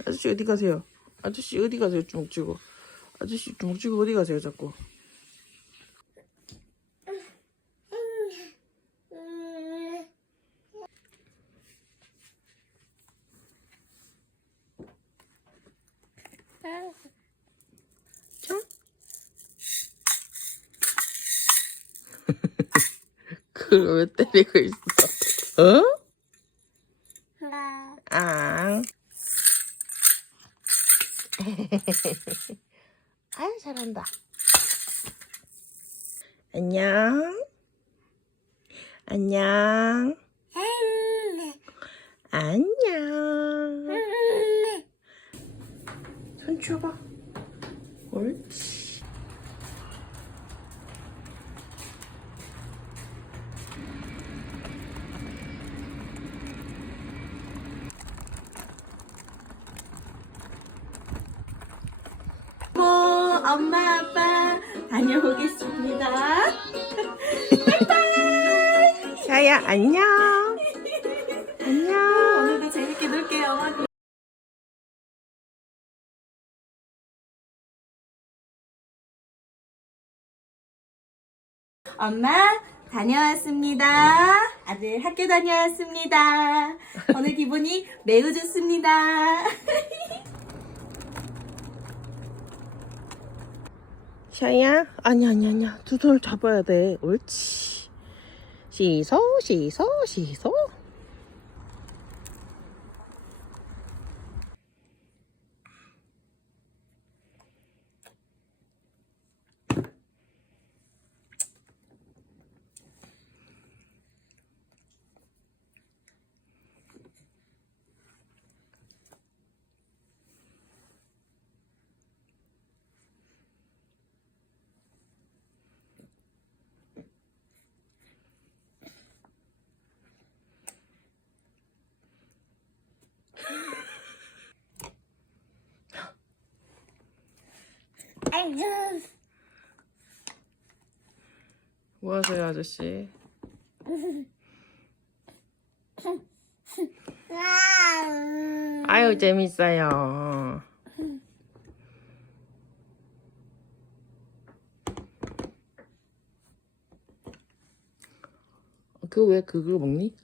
아저씨 어디 가세요? 아저씨 어디 가세요? 주먹 쥐고. 아저씨 주먹 쥐고 어디 가세요? 자꾸. 자. 그걸 왜 때리고 있어? 어? 아. 아유, 잘한다. 안녕. 안녕. 안녕. 손 줘봐. 옳지. 뭐 엄마 아빠 다녀오겠습니다. 샤야, 안녕. 안녕. 오늘도 재밌게 놀게요 어머니. 엄마 다녀왔습니다. 아들 학교 다녀왔습니다. 오늘 기분이 매우 좋습니다. 샤야, 아니, 아니, 아니야. 두 손을 잡아야 돼. 옳지. 시소, 시소, 시소. 뭐 하세요, 아저씨? 아유, 재밌어요. 그 왜 그걸 먹니?